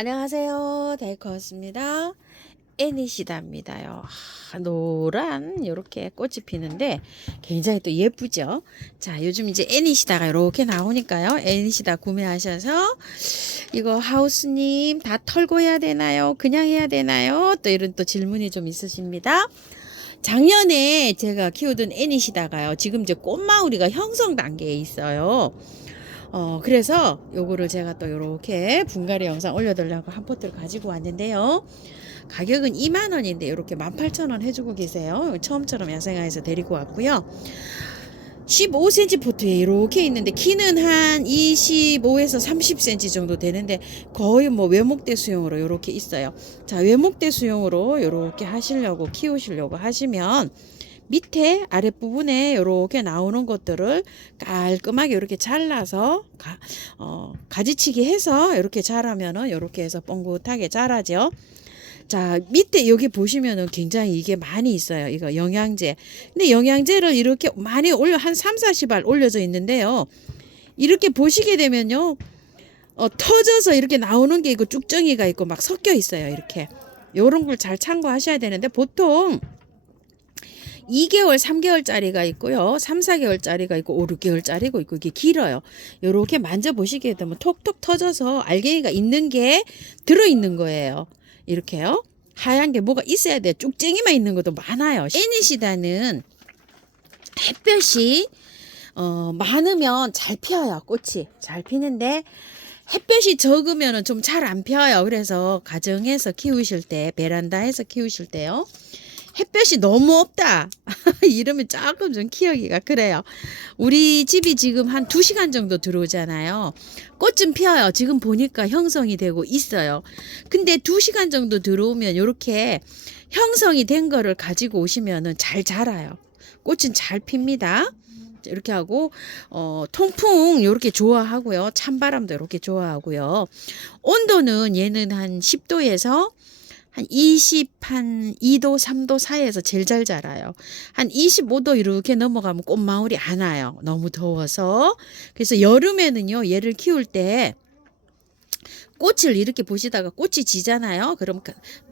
안녕하세요. 데이커스입니다. 애니시다입니다요. 노란 이렇게 꽃이 피는데 굉장히 또 예쁘죠. 자, 요즘 이제 애니시다가 이렇게 나오니까요. 애니시다 구매하셔서 이거 하우스님 다 털고 해야 되나요? 그냥 해야 되나요? 또 이런 또 질문이 좀 있으십니다. 작년에 제가 키우던 애니시다가요. 지금 이제 꽃마우리가 형성 단계에 있어요. 그래서 요거를 제가 또 요렇게 분갈이 영상 올려드리려고 한 포트를 가지고 왔는데요. 가격은 2만원인데 요렇게 18,000원 해주고 계세요. 처음처럼 야생화에서 데리고 왔고요. 15cm 포트에 이렇게 있는데 키는 한 25에서 30cm 정도 되는데 거의 뭐 외목대 수용으로 이렇게 있어요. 자, 외목대 수용으로 이렇게 하시려고 키우시려고 하시면 밑에 아랫부분에 이렇게 나오는 것들을 깔끔하게 이렇게 잘라서 가지치기 해서 이렇게 자라면은 이렇게 해서 뻥긋하게 자라죠. 자, 밑에 여기 보시면은 굉장히 이게 많이 있어요. 이거 영양제. 근데 영양제를 이렇게 많이 한 3, 40알 올려져 있는데요. 이렇게 보시게 되면요. 터져서 이렇게 나오는 게 있고 쭉정이가 있고 막 섞여 있어요. 이렇게. 요런 걸 잘 참고하셔야 되는데 보통 2개월, 3개월짜리가 있고요. 3, 4개월짜리가 있고 5, 6개월짜리고 있고 이게 길어요. 요렇게 만져보시게 되면 톡톡 터져서 알갱이가 있는 게 들어있는 거예요. 이렇게요. 하얀 게 뭐가 있어야 돼. 쭉쟁이만 있는 것도 많아요. 애니시다는 햇볕이 많으면 잘 피어요. 꽃이 잘 피는데 햇볕이 적으면 좀 잘 안 펴요. 그래서 가정에서 키우실 때 베란다에서 키우실 때요. 햇볕이 너무 없다 이러면 조금 좀 키우기가 그래요. 우리 집이 지금 한 2시간 정도 들어오잖아요. 꽃 좀 피어요. 지금 보니까 형성이 되고 있어요. 근데 2시간 정도 들어오면 이렇게 형성이 된 거를 가지고 오시면은 잘 자라요. 꽃은 잘 핍니다. 이렇게 하고 통풍 이렇게 좋아하고요. 찬바람도 이렇게 좋아하고요. 온도는 얘는 한 10도에서 한 2도, 3도 사이에서 제일 잘 자라요. 한 25도 이렇게 넘어가면 꽃마울이 안 와요. 너무 더워서. 그래서 여름에는요, 얘를 키울 때 꽃을 이렇게 보시다가 꽃이 지잖아요. 그럼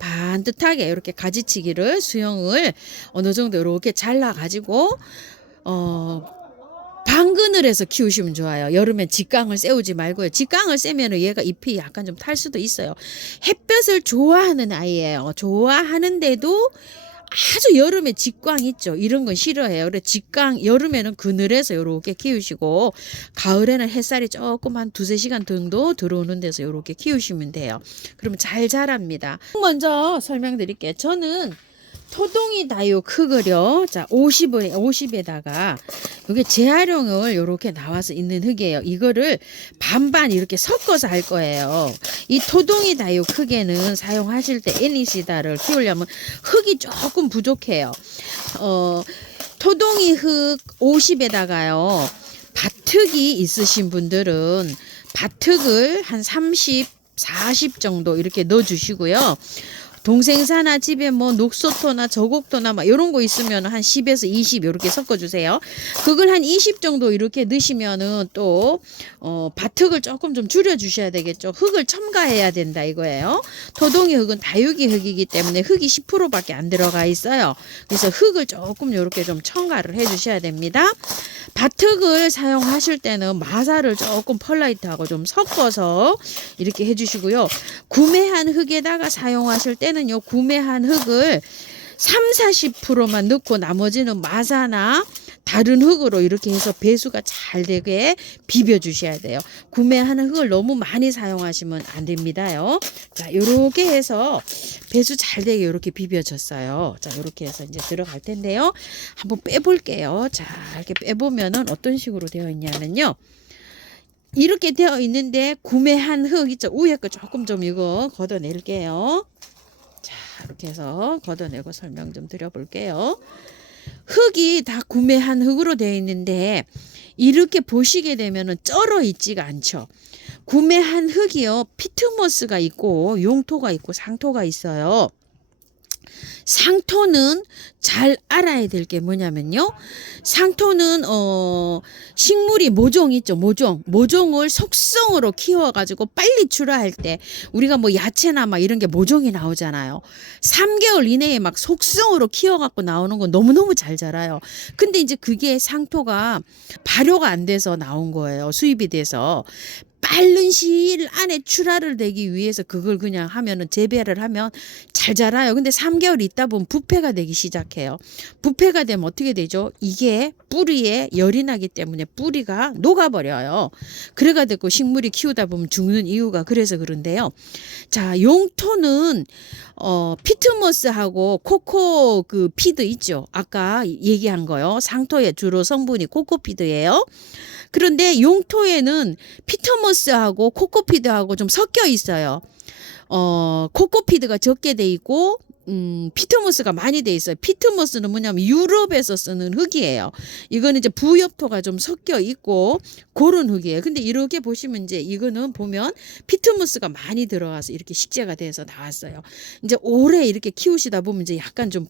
반듯하게 이렇게 가지치기를 수영을 어느 정도 이렇게 잘라가지고 방근을 해서 키우시면 좋아요. 여름엔 직강을 세우지 말고요. 직강을 세면 얘가 잎이 약간 좀 탈 수도 있어요. 햇볕을 좋아하는 아이예요. 좋아하는데도 아주 여름에 직광 있죠. 이런 건 싫어해요. 그래 직광 여름에는 그늘에서 이렇게 키우시고 가을에는 햇살이 조금 한 2-3시간 정도 들어오는 데서 이렇게 키우시면 돼요. 그러면 잘 자랍니다. 먼저 설명드릴게요. 저는 토동이 다요 흙을요. 자, 50에다가 이게 재활용을 이렇게 나와서 있는 흙이에요. 이거를 반반 이렇게 섞어서 할 거예요. 이 토동이 다요 흙에는 사용하실 때 애니시다를 키우려면 흙이 조금 부족해요. 토동이 흙 50에다가요. 밭흙이 있으신 분들은 밭흙을 한 30, 40 정도 이렇게 넣어 주시고요. 동생사나 집에 뭐 녹소토나 저곡토나 막 이런 거 있으면 한 10에서 20 이렇게 섞어주세요. 그걸 한 20 정도 이렇게 넣으시면은 또 밭흙을 조금 좀 줄여주셔야 되겠죠. 흙을 첨가해야 된다 이거예요. 토동이 흙은 다육이 흙이기 때문에 흙이 10%밖에 안 들어가 있어요. 그래서 흙을 조금 이렇게 좀 첨가를 해주셔야 됩니다. 밭흙을 사용하실 때는 마사를 조금 펄라이트하고 좀 섞어서 이렇게 해주시고요. 구매한 흙에다가 사용하실 때는요, 구매한 흙을 30-40%만 넣고 나머지는 마사나 다른 흙으로 이렇게 해서 배수가 잘 되게 비벼 주셔야 돼요. 구매하는 흙을 너무 많이 사용하시면 안 됩니다요. 자, 요렇게 해서 배수 잘 되게 이렇게 비벼 줬어요. 자, 요렇게 해서 이제 들어갈 텐데요. 한번 빼볼게요. 자, 이렇게 빼보면은 어떤 식으로 되어 있냐면요. 이렇게 되어 있는데 구매한 흙 있죠. 위에 거 조금 좀 이거 걷어낼게요. 자, 이렇게 해서 걷어내고 설명 좀 드려볼게요. 흙이 다 구매한 흙으로 되어 있는데 이렇게 보시게 되면은 쩔어 있지가 않죠. 구매한 흙이요. 피트모스가 있고 용토가 있고 상토가 있어요. 상토는 잘 알아야 될 게 뭐냐면요. 상토는 식물이 모종 있죠. 모종을 속성으로 키워가지고 빨리 출하할 때 우리가 뭐 야채나 막 이런 게 모종이 나오잖아요. 3개월 이내에 막 속성으로 키워갖고 나오는 건 너무너무 잘 자라요. 근데 이제 그게 상토가 발효가 안 돼서 나온 거예요. 수입이 돼서. 빠른 시일 안에 출하를 되기 위해서 그걸 그냥 하면은 재배를 하면 잘 자라요. 근데 3개월 있다 보면 부패가 되기 시작해요. 부패가 되면 어떻게 되죠? 이게 뿌리에 열이 나기 때문에 뿌리가 녹아버려요. 그래가지고 식물이 키우다 보면 죽는 이유가 그래서 그런데요. 자, 용토는 피트모스하고 코코 그 피드 있죠. 아까 얘기한 거요. 상토의 주로 성분이 코코피드예요. 그런데 용토에는 피트모스하고 코코피드하고 좀 섞여 있어요. 코코피드가 적게 돼 있고 피트모스가 많이 돼 있어요. 피트모스는 뭐냐면 유럽에서 쓰는 흙이에요. 이거는 이제 부엽토가 좀 섞여 있고 그런 흙이에요. 근데 이렇게 보시면 이제 이거는 보면 피트모스가 많이 들어가서 이렇게 식재가 돼서 나왔어요. 이제 오래 이렇게 키우시다 보면 이제 약간 좀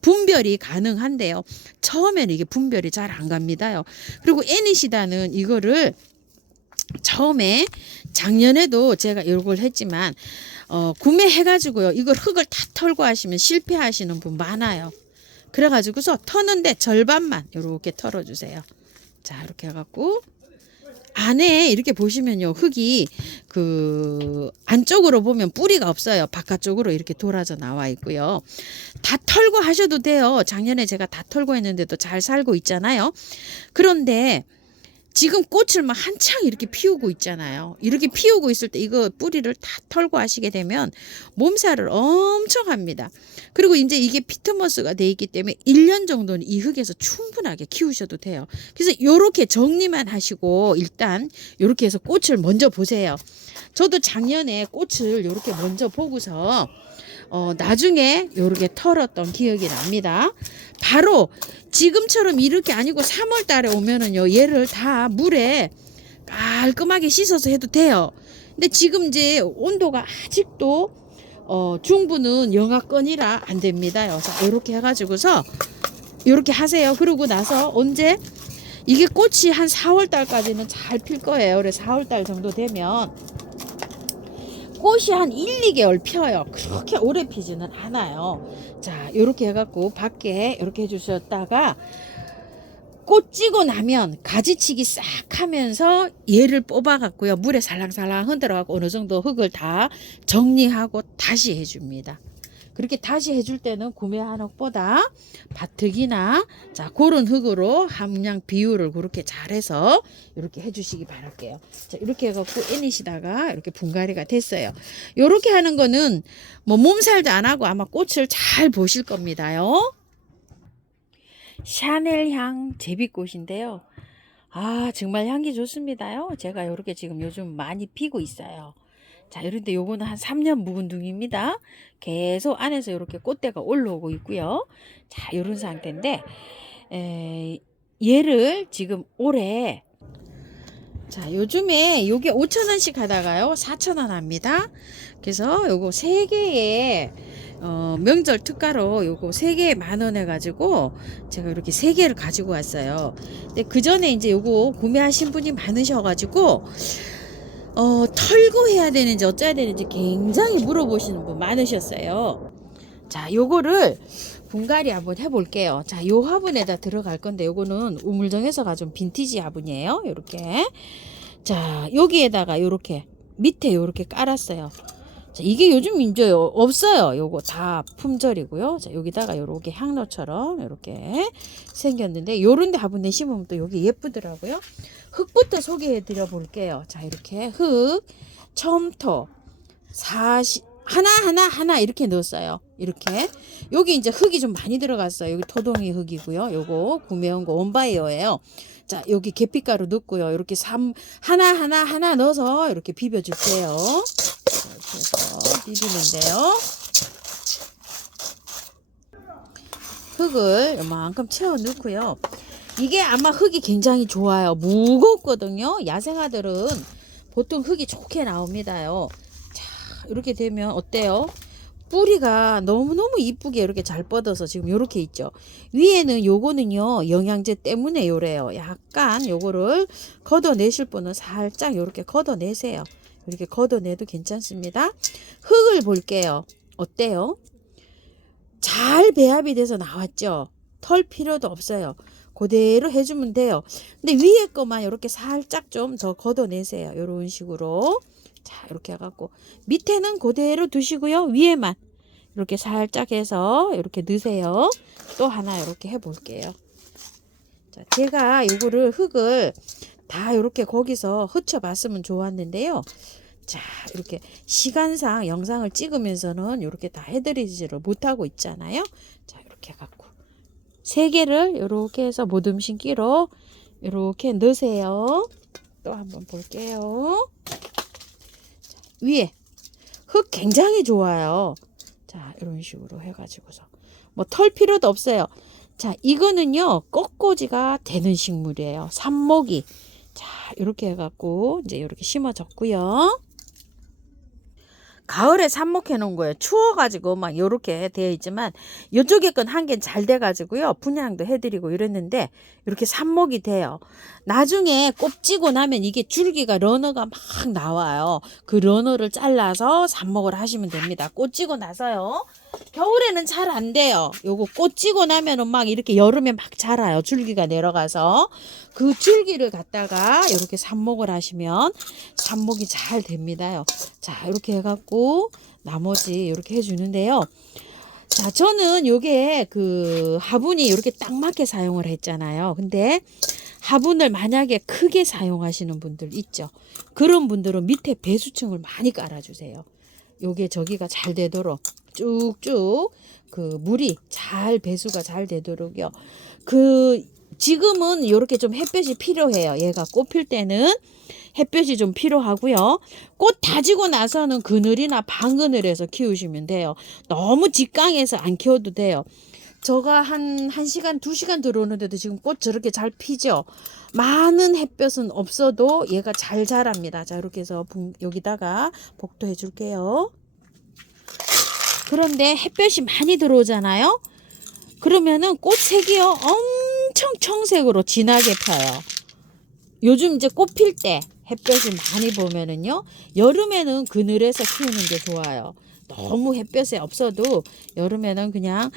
분별이 가능한데요. 처음에는 이게 분별이 잘 안 갑니다요. 그리고 애니시다는 이거를 처음에 작년에도 제가 이걸 했지만 구매해가지고요. 이걸 흙을 다 털고 하시면 실패하시는 분 많아요. 그래가지고서 터는데 절반만 이렇게 털어주세요. 자, 이렇게 해갖고 안에 이렇게 보시면요. 흙이 그 안쪽으로 보면 뿌리가 없어요. 바깥쪽으로 이렇게 돌아져 나와 있고요. 다 털고 하셔도 돼요. 작년에 제가 다 털고 했는데도 잘 살고 있잖아요. 그런데 지금 꽃을 막 한창 이렇게 피우고 있잖아요. 이렇게 피우고 있을 때 이거 뿌리를 다 털고 하시게 되면 몸살을 엄청 합니다. 그리고 이제 이게 피트모스가 돼 있기 때문에 1년 정도는 이 흙에서 충분하게 키우셔도 돼요. 그래서 요렇게 정리만 하시고 일단 요렇게 해서 꽃을 먼저 보세요. 저도 작년에 꽃을 요렇게 먼저 보고서 나중에 요렇게 털었던 기억이 납니다. 바로 지금처럼 이렇게 아니고 3월 달에 오면은요, 얘를 다 물에 깔끔하게 씻어서 해도 돼요. 근데 지금 이제 온도가 아직도 중부는 영하권이라 안 됩니다. 그래서 이렇게 해가지고서 이렇게 하세요. 그러고 나서 언제 이게 꽃이 한 4월 달까지는 잘 필 거예요. 그래서 4월 달 정도 되면 꽃이 한 1, 2개월 펴요. 그렇게 오래 피지는 않아요. 자, 요렇게 해갖고 밖에 이렇게 해주셨다가 꽃 찌고 나면 가지치기 싹 하면서 얘를 뽑아갖고요. 물에 살랑살랑 흔들어갖고 어느 정도 흙을 다 정리하고 다시 해줍니다. 그렇게 다시 해줄 때는 구매한 흙보다 바특이나 자 그런 흙으로 함량 비율을 그렇게 잘해서 이렇게 해주시기 바랄게요. 자, 이렇게 해갖고 애니시다가 이렇게 분갈이가 됐어요. 이렇게 하는 거는 뭐 몸살도 안 하고 아마 꽃을 잘 보실 겁니다요. 샤넬향 제비꽃인데요. 아, 정말 향기 좋습니다요. 제가 이렇게 지금 요즘 많이 피고 있어요. 자, 이런데 요거는 한 3년 묵은 둥입니다. 계속 안에서 이렇게 꽃대가 올라오고 있고요. 자, 요런 상태인데 얘를 지금 올해 자, 요즘에 요게 5,000원씩 하다가요 4,000원 합니다. 그래서 요거 3개에 명절 특가로 요거 3개에 10,000원 해가지고 제가 이렇게 3개를 가지고 왔어요. 근데 그 전에 이제 요거 구매하신 분이 많으셔가지고 털고 해야 되는지 어쩌야 되는지 굉장히 물어보시는 분 많으셨어요. 자, 요거를 분갈이 한번 해볼게요. 자, 요 화분에다 들어갈 건데 요거는 우물정에서 가져온 빈티지 화분이에요. 요렇게. 자, 여기에다가 요렇게 밑에 요렇게 깔았어요. 자, 이게 요즘 이제 없어요. 요거 다 품절이고요. 자, 여기다가 요렇게 향로처럼 요렇게 생겼는데 요런데 화분에 심으면 또 여기 예쁘더라고요. 흙부터 소개해 드려 볼게요. 자, 이렇게 흙, 첨토, 하나 이렇게 넣었어요. 이렇게. 여기 이제 흙이 좀 많이 들어갔어요. 여기 토동이 흙이고요. 요거 구매한 거 원바이어예요. 자, 여기 계피가루 넣고요. 이렇게 하나 넣어서 이렇게 비벼줄게요. 이렇게 해서 비비는데요. 흙을 이만큼 채워 넣고요. 이게 아마 흙이 굉장히 좋아요. 무겁거든요. 야생화들은 보통 흙이 좋게 나옵니다요. 자, 이렇게 되면 어때요? 뿌리가 너무너무 이쁘게 이렇게 잘 뻗어서 지금 이렇게 있죠. 위에는 요거는요, 영양제 때문에 요래요. 약간 요거를 걷어내실 분은 살짝 이렇게 걷어내세요. 이렇게 걷어내도 괜찮습니다. 흙을 볼게요. 어때요? 잘 배합이 돼서 나왔죠. 털 필요도 없어요. 그대로 해주면 돼요. 근데 위에 거만 이렇게 살짝 좀 더 걷어내세요. 이런 식으로. 자, 이렇게 해갖고 밑에는 그대로 두시고요. 위에만 이렇게 살짝 해서 이렇게 넣으세요. 또 하나 이렇게 해볼게요. 자, 제가 요거를 흙을 다 이렇게 거기서 흩쳐봤으면 좋았는데요. 자, 이렇게 시간상 영상을 찍으면서는 이렇게 다 해드리지를 못하고 있잖아요. 자, 이렇게 해갖고 3개를 이렇게 해서 모듬 심기로 이렇게 넣으세요. 또 한번 볼게요. 자, 위에 흙 굉장히 좋아요. 자, 이런 식으로 해가지고서 뭐 털 필요도 없어요. 자, 이거는요 꽃꽂이가 되는 식물이에요. 삽목이. 자, 이렇게 해갖고 이제 이렇게 심어졌고요. 가을에 삽목해 놓은 거예요. 추워가지고 막 요렇게 되어 있지만 이쪽에 건 한 개는 잘 돼가지고요. 분양도 해드리고 이랬는데 이렇게 삽목이 돼요. 나중에 꼽지고 나면 이게 줄기가 러너가 막 나와요. 그 러너를 잘라서 삽목을 하시면 됩니다. 꽂지고 나서요. 겨울에는 잘 안 돼요. 요거 꽂지고 나면은 막 이렇게 여름에 막 자라요. 줄기가 내려가서 그 줄기를 갖다가 이렇게 삽목을 하시면 삽목이 잘 됩니다요. 자, 이렇게 해갖고 나머지 이렇게 해주는데요. 자, 저는 요게 그 화분이 이렇게 딱 맞게 사용을 했잖아요. 근데 화분을 만약에 크게 사용하시는 분들 있죠. 그런 분들은 밑에 배수층을 많이 깔아주세요. 요게 저기가 잘 되도록 쭉쭉 그 물이 잘 배수가 잘 되도록요. 그 지금은 이렇게 좀 햇볕이 필요해요. 얘가 꽃 필 때는 햇볕이 좀 필요하고요. 꽃 다지고 나서는 그늘이나 방그늘에서 키우시면 돼요. 너무 직강에서 안 키워도 돼요. 저가 한 1시간, 2시간 들어오는데도 지금 꽃 저렇게 잘 피죠. 많은 햇볕은 없어도 얘가 잘 자랍니다. 자, 이렇게 해서 여기다가 복도해 줄게요. 그런데 햇볕이 많이 들어오잖아요. 그러면은 꽃색이요 엄청 청색으로 진하게 펴요. 요즘 이제 꽃 필 때 햇볕이 많이 보면은요, 여름에는 그늘에서 키우는 게 좋아요. 너무 햇볕에 없어도 여름에는 그냥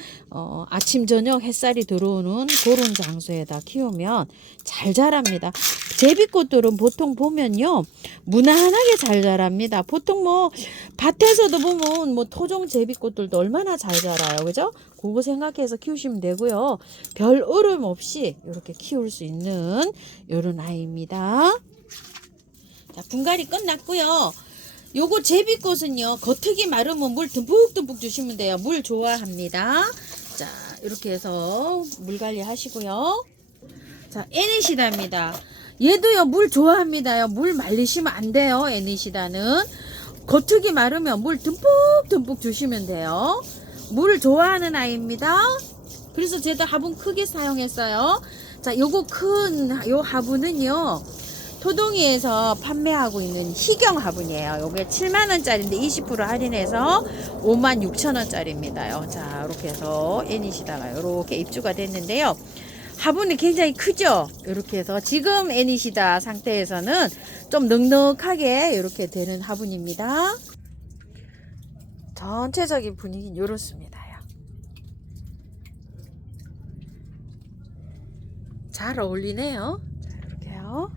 아침 저녁 햇살이 들어오는 그런 장소에다 키우면 잘 자랍니다. 제비꽃들은 보통 보면요 무난하게 잘 자랍니다. 보통 뭐 밭에서도 보면 뭐 토종 제비꽃들도 얼마나 잘 자라요, 그죠? 그거 생각해서 키우시면 되고요. 별 어려움 없이 이렇게 키울 수 있는 이런 아이입니다. 자, 분갈이 끝났고요. 요거 제비꽃은요 겉흙이 마르면 물 듬뿍듬뿍 주시면 돼요. 물 좋아합니다. 자, 이렇게 해서 물 관리 하시고요. 자, 애니시다입니다. 얘도요 물 좋아합니다요. 물 말리시면 안 돼요. 애니시다는 겉흙이 마르면 물 듬뿍듬뿍 주시면 돼요. 물 좋아하는 아이입니다. 그래서 제가 화분 크게 사용했어요. 자, 요거 요 화분은요 토동이에서 판매하고 있는 희경 화분이에요. 요게 7만원짜리인데 20% 할인해서 56,000원짜리입니다요. 자, 이렇게 해서 애니시다가 이렇게 입주가 됐는데요. 화분이 굉장히 크죠? 이렇게 해서 지금 애니시다 상태에서는 좀 넉넉하게 이렇게 되는 화분입니다. 전체적인 분위기는 이렇습니다. 잘 어울리네요. 자, 이렇게요.